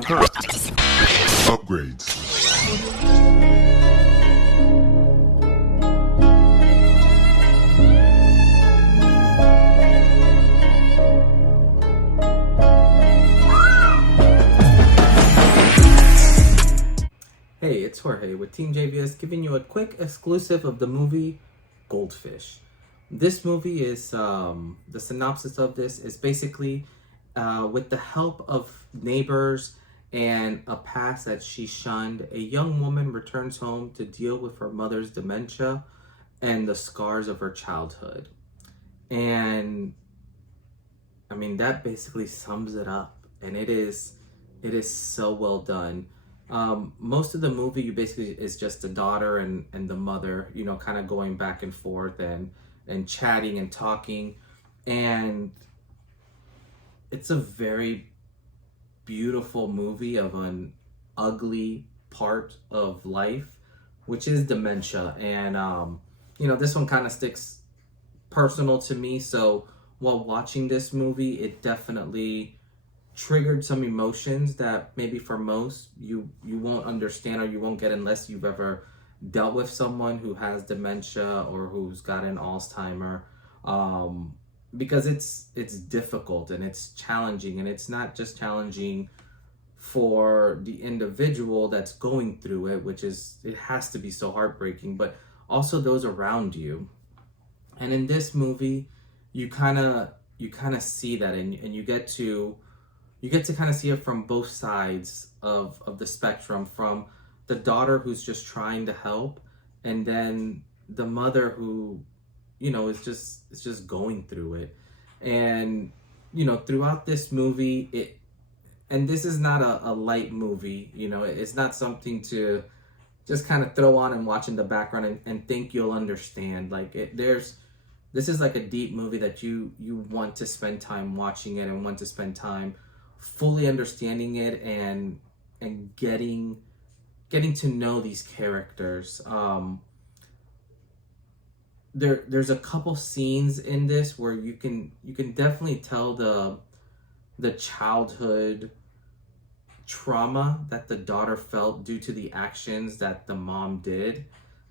Upgrades. Hey, it's Jorge with TeamJVS giving you a quick exclusive of the movie Goldfish. This movie is, the synopsis of this is basically with the help of neighbors and a past that she shunned, a young woman returns home to deal with her mother's dementia and the scars of her childhood. And I mean, that basically sums it up. And it is so well done. Most of the movie you basically is just the daughter and the mother, you know, kind of going back and forth and chatting and talking. And it's a very beautiful movie of an ugly part of life, which is dementia. And, you know, this one kind of sticks personal to me. So while watching this movie, it definitely triggered some emotions that maybe for most you won't understand or you won't get unless you've ever dealt with someone who has dementia or who's got an Alzheimer, because it's difficult and it's challenging, and it's not just challenging for the individual that's going through it, which is, it has to be so heartbreaking, but also those around you. And in this movie you kind of see that, and you get to kind of see it from both sides of the spectrum, from the daughter who's just trying to help, and then the mother who, you know, is just going through it. And, you know, throughout this movie, and this is not a light movie, you know, it's not something to just kind of throw on and watch in the background and think you'll understand. Like, this is like a deep movie that you want to spend time watching it and want to spend time fully understanding it and getting to know these characters. There's a couple scenes in this where you can definitely tell the childhood trauma that the daughter felt due to the actions that the mom did,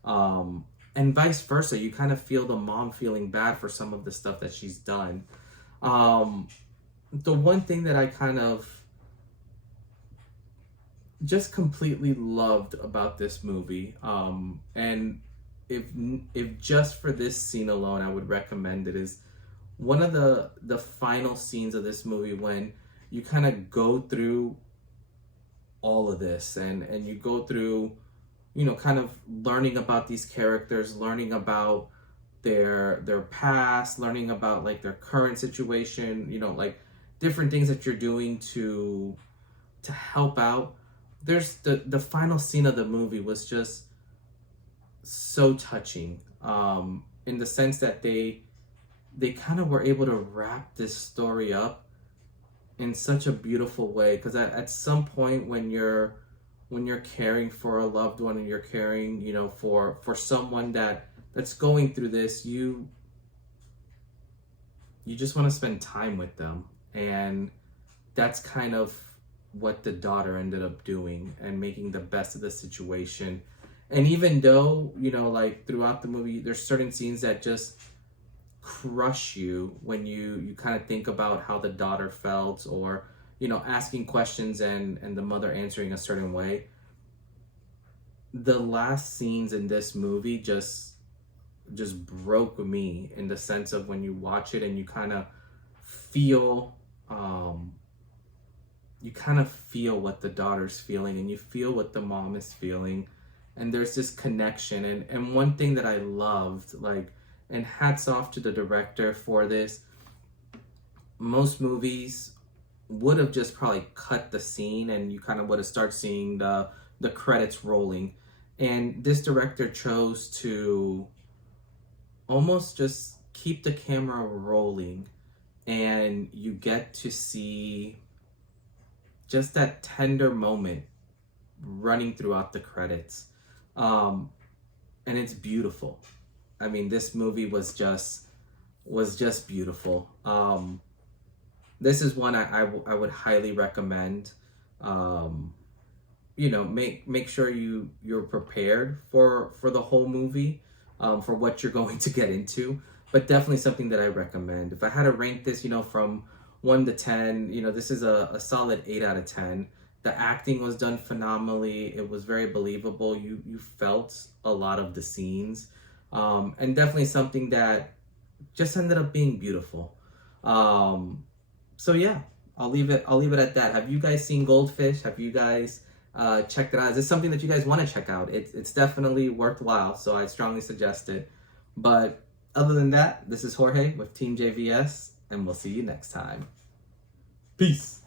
and vice versa. You kind of feel the mom feeling bad for some of the stuff that she's done. The one thing that I kind of just completely loved about this movie, and if just for this scene alone I would recommend it, is one of the final scenes of this movie, when you kind of go through all of this and you go through, you know, kind of learning about these characters, learning about their past, learning about like their current situation, you know, like different things that you're doing to help out. There's the final scene of the movie was just so touching, in the sense that they kind of were able to wrap this story up in such a beautiful way. Because at some point when you're caring for a loved one and you're caring, you know, for someone that's going through this, you just want to spend time with them. And that's kind of what the daughter ended up doing, and making the best of the situation. And even though, you know, like throughout the movie, there's certain scenes that just crush you when you kind of think about how the daughter felt, or, you know, asking questions and the mother answering a certain way. The last scenes in this movie just broke me, in the sense of when you watch it and you kind of feel what the daughter's feeling, and you feel what the mom is feeling, and there's this connection. And one thing that I loved, like, and hats off to the director for this, most movies would have just probably cut the scene and you kind of would have started seeing the credits rolling. And this director chose to almost just keep the camera rolling, and you get to see just that tender moment running throughout the credits. And it's beautiful. I mean, this movie was just beautiful. This is one I would highly recommend. make sure you're prepared for the whole movie, for what you're going to get into. But definitely something that I recommend. If I had to rank this, from 1 to 10, this is a solid 8 out of 10. The acting was done phenomenally. It was very believable. You felt a lot of the scenes, and definitely something that just ended up being beautiful. So yeah, I'll leave it at that. Have you guys seen Goldfish? Have you guys checked it out? Is this something that you guys want to check out? It's definitely worthwhile, so I strongly suggest it. But other than that, this is Jorge with Team JVS, and we'll see you next time. Peace.